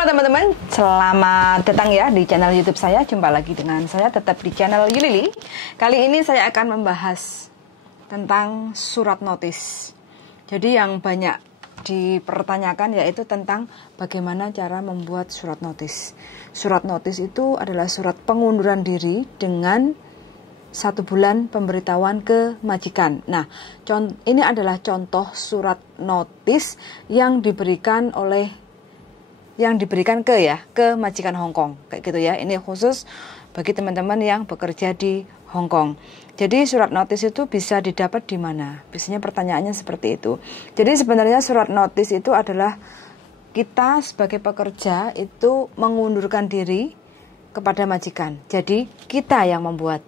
Halo teman-teman, selamat datang ya di channel YouTube saya. Jumpa lagi dengan saya tetap di channel Yulili. Kali ini saya akan membahas tentang surat notis. Jadi yang banyak dipertanyakan yaitu tentang bagaimana cara membuat surat notis. Surat notis itu adalah surat pengunduran diri dengan 1 bulan pemberitahuan ke majikan. Nah, ini adalah contoh surat notis yang diberikan ke majikan Hong Kong, kayak gitu ya. Ini khusus bagi teman-teman yang bekerja di Hong Kong. Jadi surat notis itu bisa didapat di mana? Biasanya pertanyaannya seperti itu. Jadi sebenarnya surat notis itu adalah kita sebagai pekerja itu mengundurkan diri kepada majikan. Jadi kita yang membuat,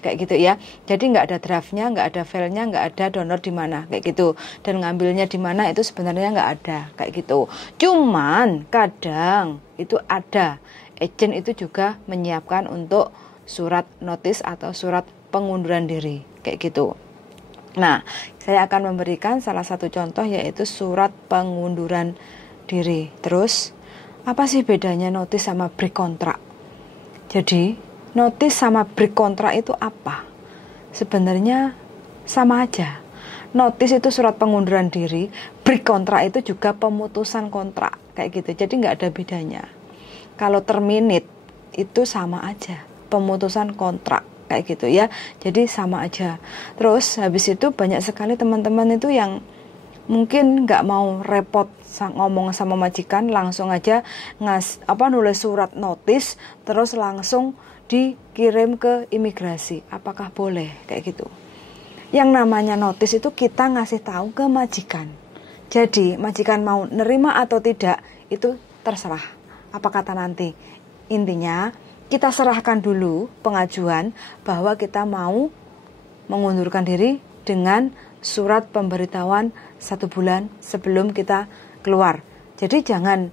kayak gitu ya. Jadi nggak ada draftnya, nggak ada filenya, nggak ada download di mana, kayak gitu. Dan ngambilnya di mana itu sebenarnya nggak ada, kayak gitu. Cuman kadang itu ada agent itu juga menyiapkan untuk surat notis atau surat pengunduran diri, kayak gitu. Nah, saya akan memberikan salah satu contoh yaitu surat pengunduran diri. Terus apa sih bedanya notis sama break kontrak? Jadi notis sama break kontrak itu apa? Sebenarnya sama aja. Notis itu surat pengunduran diri, break kontrak itu juga pemutusan kontrak, kayak gitu. Jadi nggak ada bedanya. Kalau terminate itu sama aja, pemutusan kontrak, kayak gitu ya. Jadi sama aja. Terus habis itu banyak sekali teman-teman itu yang mungkin nggak mau repot ngomong sama majikan, langsung aja nulis surat notis, terus langsung dikirim ke imigrasi. Apakah boleh kayak gitu? Yang namanya notis itu kita ngasih tahu ke majikan. Jadi majikan mau nerima atau tidak itu terserah. Apa kata nanti? Intinya kita serahkan dulu pengajuan bahwa kita mau mengundurkan diri dengan surat pemberitahuan 1 bulan sebelum kita keluar. Jadi jangan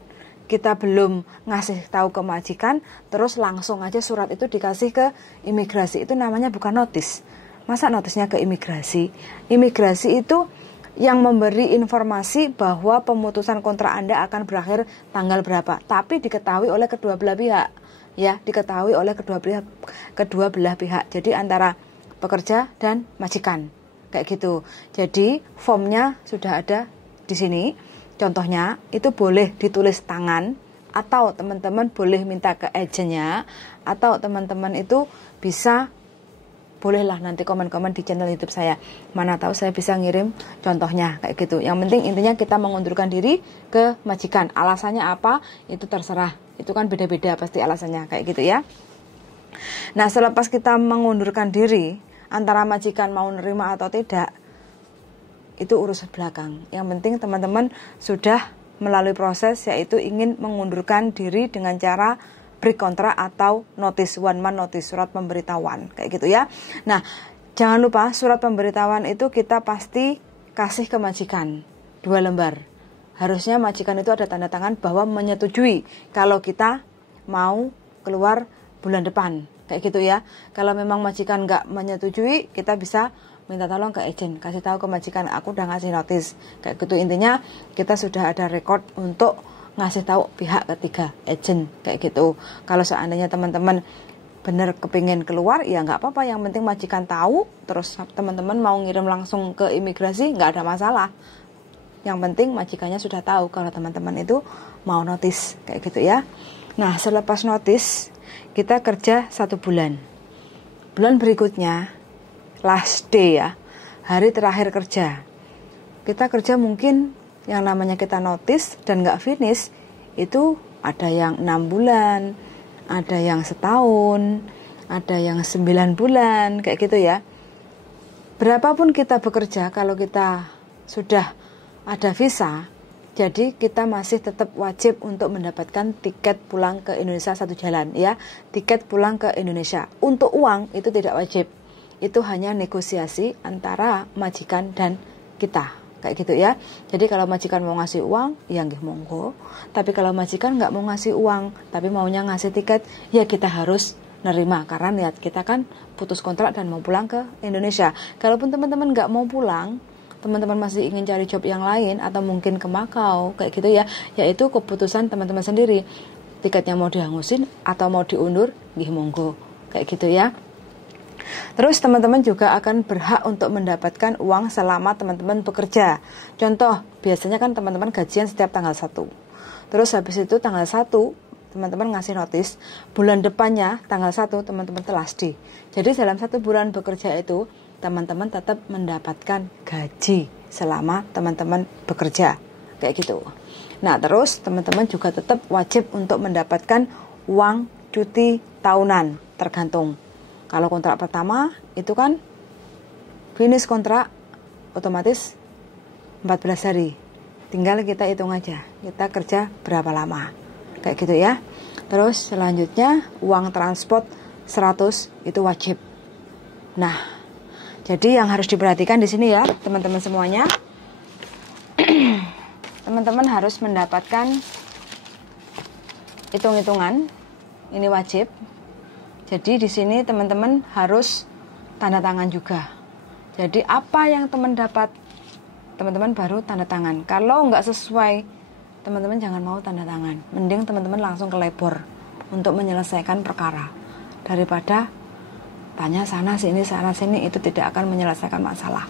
kita belum ngasih tahu ke majikan, terus langsung aja surat itu dikasih ke imigrasi. Itu namanya bukan notis. Masa notisnya ke imigrasi? Imigrasi itu yang memberi informasi bahwa pemutusan kontrak Anda akan berakhir tanggal berapa. Tapi diketahui oleh kedua belah pihak. Ya, diketahui oleh kedua belah pihak. Jadi antara pekerja dan majikan. Kayak gitu. Jadi formnya sudah ada di sini. Contohnya itu boleh ditulis tangan, atau teman-teman boleh minta ke agennya, atau teman-teman itu bisa, bolehlah nanti komen-komen di channel YouTube saya. Mana tahu saya bisa ngirim contohnya, kayak gitu. Yang penting intinya kita mengundurkan diri ke majikan. Alasannya apa? Itu terserah. Itu kan beda-beda pasti alasannya, kayak gitu ya. Nah, selepas kita mengundurkan diri, antara majikan mau nerima atau tidak, itu urusan belakang. Yang penting teman-teman sudah melalui proses yaitu ingin mengundurkan diri dengan cara break kontrak atau notice, 1 month notice, surat pemberitahuan, kayak gitu ya. Nah, jangan lupa surat pemberitahuan itu kita pasti kasih ke majikan 2 lembar. Harusnya majikan itu ada tanda tangan bahwa menyetujui kalau kita mau keluar bulan depan, kayak gitu ya. Kalau memang majikan nggak menyetujui, kita bisa minta tolong ke agen, kasih tahu ke majikan aku udah ngasih notis, kayak gitu. Intinya kita sudah ada record untuk ngasih tahu pihak ketiga, agen, kayak gitu. Kalau seandainya teman-teman benar kepingin keluar, ya nggak apa-apa, yang penting majikan tahu. Terus teman-teman mau ngirim langsung ke imigrasi, nggak ada masalah. Yang penting majikannya sudah tahu kalau teman-teman itu mau notis, kayak gitu ya. Nah, selepas notis kita kerja 1 bulan. Bulan berikutnya last day ya, hari terakhir kerja. Kita kerja mungkin yang namanya kita notis dan nggak finish, itu ada yang 6 bulan, ada yang setahun, ada yang 9 bulan, kayak gitu ya. Berapapun kita bekerja, kalau kita sudah ada visa, jadi kita masih tetap wajib untuk mendapatkan tiket pulang ke Indonesia 1 jalan ya, tiket pulang ke Indonesia. Untuk uang itu tidak wajib. Itu hanya negosiasi antara majikan dan kita, kayak gitu ya. Jadi kalau majikan mau ngasih uang, ya nggih monggo. Tapi kalau majikan nggak mau ngasih uang, tapi maunya ngasih tiket, ya kita harus nerima. Karena niat kita kan putus kontrak dan mau pulang ke Indonesia. Kalaupun teman-teman nggak mau pulang, teman-teman masih ingin cari job yang lain atau mungkin ke Makau kayak gitu ya, yaitu keputusan teman-teman sendiri. Tiketnya mau dihangusin atau mau diundur, nggih monggo kayak gitu ya. Terus teman-teman juga akan berhak untuk mendapatkan uang selama teman-teman bekerja. Contoh, biasanya kan teman-teman gajian setiap tanggal 1. Terus habis itu tanggal 1 teman-teman ngasih notis, bulan depannya tanggal 1 teman-teman telasti. Jadi dalam 1 bulan bekerja itu teman-teman tetap mendapatkan gaji selama teman-teman bekerja kayak gitu. Nah, terus teman-teman juga tetap wajib untuk mendapatkan uang cuti tahunan, tergantung. Kalau kontrak pertama itu kan finish kontrak otomatis 14 hari. Tinggal kita hitung aja, kita kerja berapa lama. Kayak gitu ya. Terus selanjutnya uang transport 100 itu wajib. Nah, jadi yang harus diperhatikan di sini ya, teman-teman semuanya. Teman-teman harus mendapatkan hitung-hitungan. Ini wajib. Jadi di sini teman-teman harus tanda tangan juga. Jadi apa yang teman dapat, teman-teman baru tanda tangan. Kalau nggak sesuai, teman-teman jangan mau tanda tangan. Mending teman-teman langsung ke labor untuk menyelesaikan perkara. Daripada tanya sana sini itu tidak akan menyelesaikan masalah.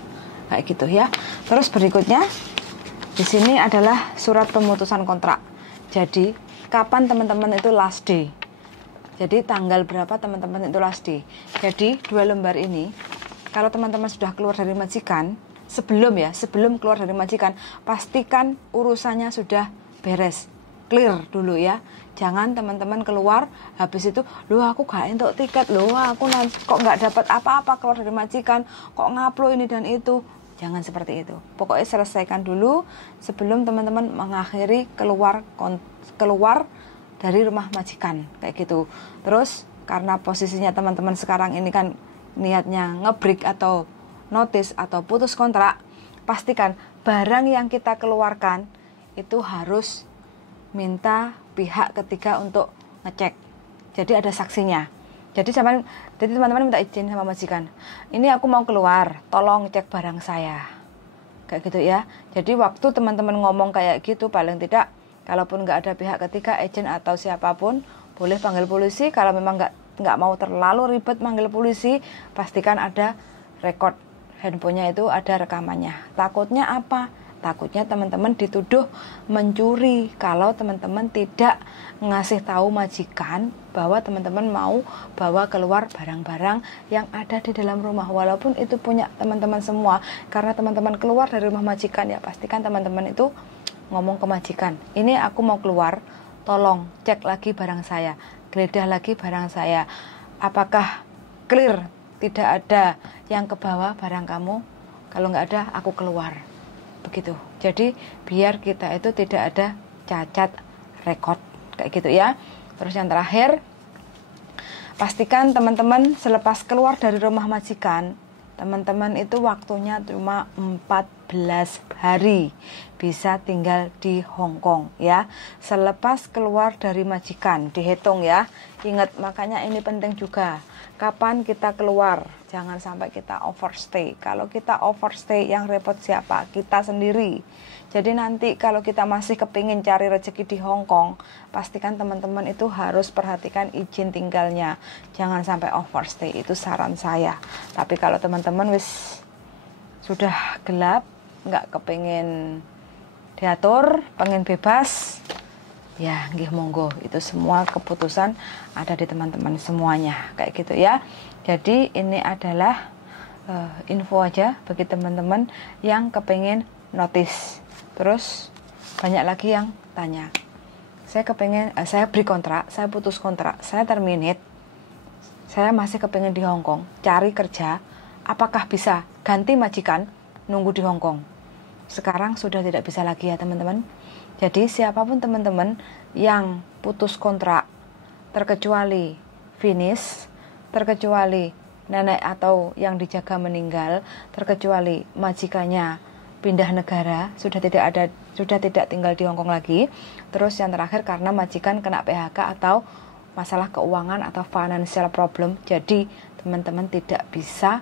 Kayak gitu ya. Terus berikutnya di sini adalah surat pemutusan kontrak. Jadi kapan teman-teman itu last day. Jadi tanggal berapa teman-teman itu last day. Jadi 2 lembar ini kalau teman-teman sudah keluar dari majikan, sebelum keluar dari majikan, pastikan urusannya sudah beres, clear dulu ya. Jangan teman-teman keluar habis itu, loh aku gak entuk tiket, loh aku kok nggak dapat apa-apa keluar dari majikan, kok ngaplo ini dan itu. Jangan seperti itu. Pokoknya selesaikan dulu sebelum teman-teman mengakhiri keluar dari rumah majikan kayak gitu. Terus karena posisinya teman-teman sekarang ini kan niatnya ngebreak atau notice atau putus kontrak, pastikan barang yang kita keluarkan itu harus minta pihak ketiga untuk ngecek. Jadi ada saksinya. Jadi teman-teman minta izin sama majikan. Ini aku mau keluar, tolong cek barang saya. Kayak gitu ya. Jadi waktu teman-teman ngomong kayak gitu, paling tidak kalaupun nggak ada pihak ketiga, agent atau siapapun, boleh panggil polisi. Kalau memang nggak mau terlalu ribet manggil polisi, pastikan ada rekod handphonenya itu ada rekamannya. Takutnya apa? Takutnya teman-teman dituduh mencuri kalau teman-teman tidak ngasih tahu majikan bahwa teman-teman mau bawa keluar barang-barang yang ada di dalam rumah, walaupun itu punya teman-teman semua. Karena teman-teman keluar dari rumah majikan, ya pastikan teman-teman itu ngomong ke majikan, ini aku mau keluar, tolong cek lagi barang saya, geledah lagi barang saya, apakah clear, tidak ada yang ke bawah barang kamu, kalau nggak ada aku keluar. Begitu. Jadi biar kita itu tidak ada cacat rekod kayak gitu ya. Terus yang terakhir, pastikan teman-teman selepas keluar dari rumah majikan, teman-teman itu waktunya cuma 14 hari bisa tinggal di Hong Kong ya. Selepas keluar dari majikan dihitung ya. Ingat, makanya ini penting juga. Kapan kita keluar, jangan sampai kita overstay. Kalau kita overstay yang repot siapa? Kita sendiri. Jadi nanti kalau kita masih kepingin cari rezeki di Hong Kong, pastikan teman-teman itu harus perhatikan izin tinggalnya. Jangan sampai overstay, itu saran saya. Tapi kalau teman-teman sudah gelap, nggak kepingin diatur, pengen bebas, ya nggih monggo, itu semua keputusan ada di teman-teman semuanya kayak gitu ya. Jadi ini adalah info aja bagi teman-teman yang kepingin notice. Terus banyak lagi yang tanya, saya kepingin saya beri kontrak, saya putus kontrak, saya terminate, saya masih kepingin di Hong Kong cari kerja, apakah bisa ganti majikan nunggu di Hong Kong? Sekarang sudah tidak bisa lagi ya teman-teman. Jadi siapapun teman-teman yang putus kontrak, terkecuali finish, terkecuali nenek atau yang dijaga meninggal, terkecuali majikannya pindah negara, sudah tidak tinggal di Hong Kong lagi. Terus yang terakhir karena majikan kena PHK atau masalah keuangan atau financial problem, jadi teman-teman tidak bisa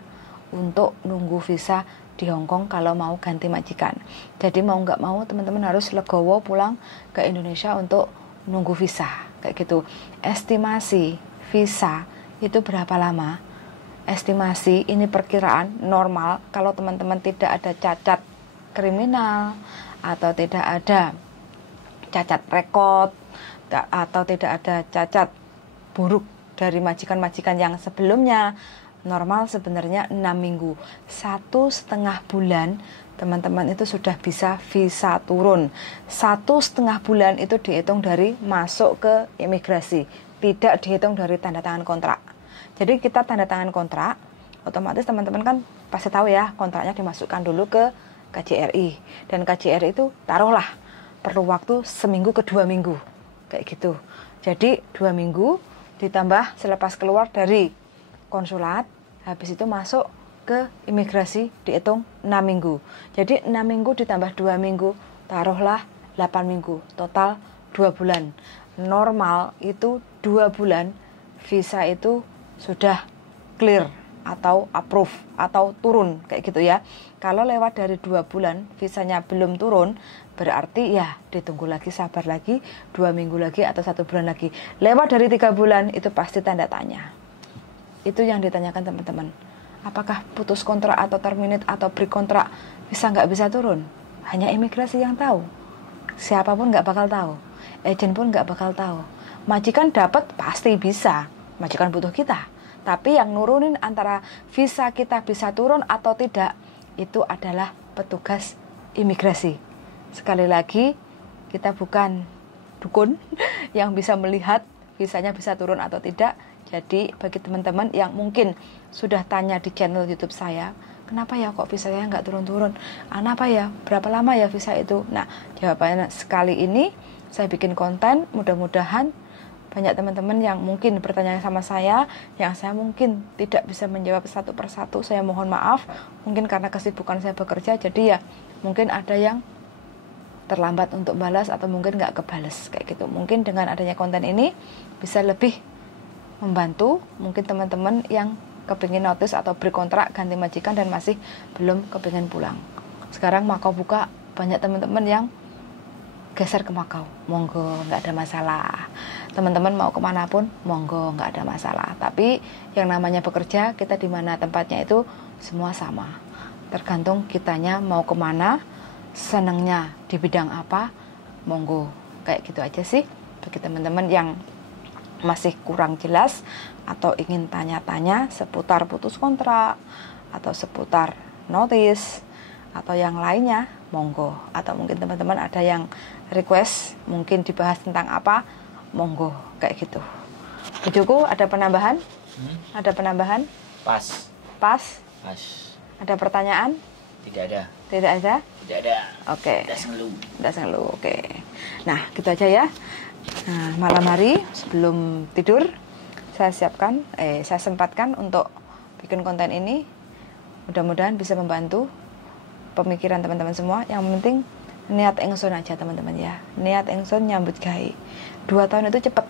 untuk nunggu visa di Hong Kong kalau mau ganti majikan. Jadi mau nggak mau teman-teman harus legowo pulang ke Indonesia untuk nunggu visa kayak gitu. Estimasi visa itu berapa lama? Estimasi ini perkiraan normal kalau teman-teman tidak ada cacat kriminal atau tidak ada cacat rekod atau tidak ada cacat buruk dari majikan-majikan yang sebelumnya, normal sebenarnya 6 minggu. 1,5 bulan teman-teman itu sudah bisa visa turun. 1,5 bulan itu dihitung dari masuk ke imigrasi, tidak dihitung dari tanda tangan kontrak. Jadi kita tanda tangan kontrak, otomatis teman-teman kan pasti tahu ya, kontraknya dimasukkan dulu ke KJRI. Dan KJRI itu taruhlah perlu waktu seminggu ke 2 minggu kayak gitu. Jadi 2 minggu ditambah selepas keluar dari konsulat, habis itu masuk ke imigrasi dihitung 6 minggu. Jadi 6 minggu ditambah 2 minggu, taruhlah 8 minggu, total 2 bulan. Normal itu 2 bulan visa itu sudah clear atau approve atau turun kayak gitu ya. Kalau lewat dari 2 bulan visanya belum turun, berarti ya ditunggu lagi, sabar lagi 2 minggu lagi atau 1 bulan lagi. Lewat dari 3 bulan itu pasti tanda tanya. Itu yang ditanyakan teman-teman. Apakah putus kontrak atau terminate atau break kontrak bisa nggak bisa turun? Hanya imigrasi yang tahu. Siapapun nggak bakal tahu. Agen pun nggak bakal tahu. Majikan dapat pasti bisa. Majikan butuh kita. Tapi yang nurunin antara visa kita bisa turun atau tidak, itu adalah petugas imigrasi. Sekali lagi, kita bukan dukun yang bisa melihat visanya bisa turun atau tidak. Jadi bagi teman-teman yang mungkin sudah tanya di channel YouTube saya, kenapa ya kok visanya nggak turun-turun? Kenapa ya? Berapa lama ya visa itu? Nah, jawabannya sekali ini saya bikin konten, mudah-mudahan banyak teman-teman yang mungkin bertanya sama saya, yang saya mungkin tidak bisa menjawab satu persatu, saya mohon maaf, mungkin karena kesibukan saya bekerja, jadi ya mungkin ada yang terlambat untuk balas atau mungkin nggak kebales kayak gitu. Mungkin dengan adanya konten ini bisa lebih membantu mungkin teman-teman yang kepingin notice atau berkontrak ganti majikan dan masih belum kepingin pulang. Sekarang Makau buka, banyak teman-teman yang geser ke Makau, monggo, nggak ada masalah. Teman-teman mau kemanapun, monggo, nggak ada masalah. Tapi yang namanya bekerja, kita di mana tempatnya itu semua sama. Tergantung kitanya mau kemana, senengnya di bidang apa, monggo. Kayak gitu aja sih. Bagi teman-teman yang masih kurang jelas atau ingin tanya-tanya seputar putus kontrak atau seputar notice atau yang lainnya, monggo. Atau mungkin teman-teman ada yang request mungkin dibahas tentang apa, monggo, kayak gitu. Bujuku, ada penambahan? Ada penambahan? Pas. Pas? Pas. Ada pertanyaan? Tidak ada. Tidak ada? Tidak ada. Oke. Tidak selalu. Oke. Nah, gitu aja ya. Nah, malam hari sebelum tidur saya sempatkan untuk bikin konten ini. Mudah-mudahan bisa membantu pemikiran teman-teman semua. Yang penting niat engson aja teman-teman ya. Niat engson nyambut gawe. 2 tahun itu cepet.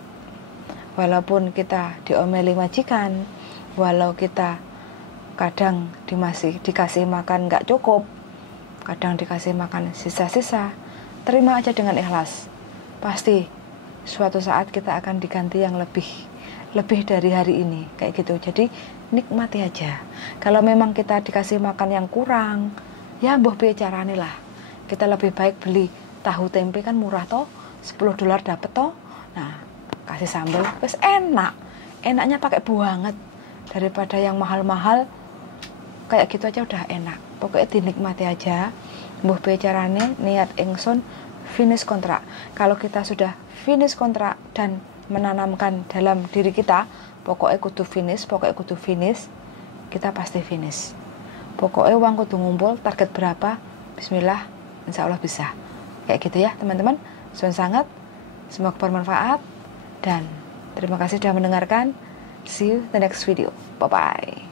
Walaupun kita diomeli majikan, walau kita kadang dikasih makan nggak cukup, kadang dikasih makan sisa-sisa, terima aja dengan ikhlas. Pasti suatu saat kita akan diganti yang lebih dari hari ini kayak gitu. Jadi nikmati aja. Kalau memang kita dikasih makan yang kurang, ya mbuh piye carane lah. Kita lebih baik beli tahu tempe kan murah toh, $10 dapet toh. Nah, kasih sambal wes enak. Enaknya pakai banget daripada yang mahal-mahal. Kayak gitu aja udah enak. Pokoknya dinikmati aja. Mbuh piye carane niat ingsun finish kontrak. Kalau kita sudah finish kontrak dan menanamkan dalam diri kita, pokoknya kudu finish, kita pasti finish. Pokoknya uang kudu ngumpul, target berapa, bismillah, insya Allah bisa. Kayak gitu ya teman-teman. Suwun sangat, semoga bermanfaat dan terima kasih sudah mendengarkan. See you the next video. Bye bye.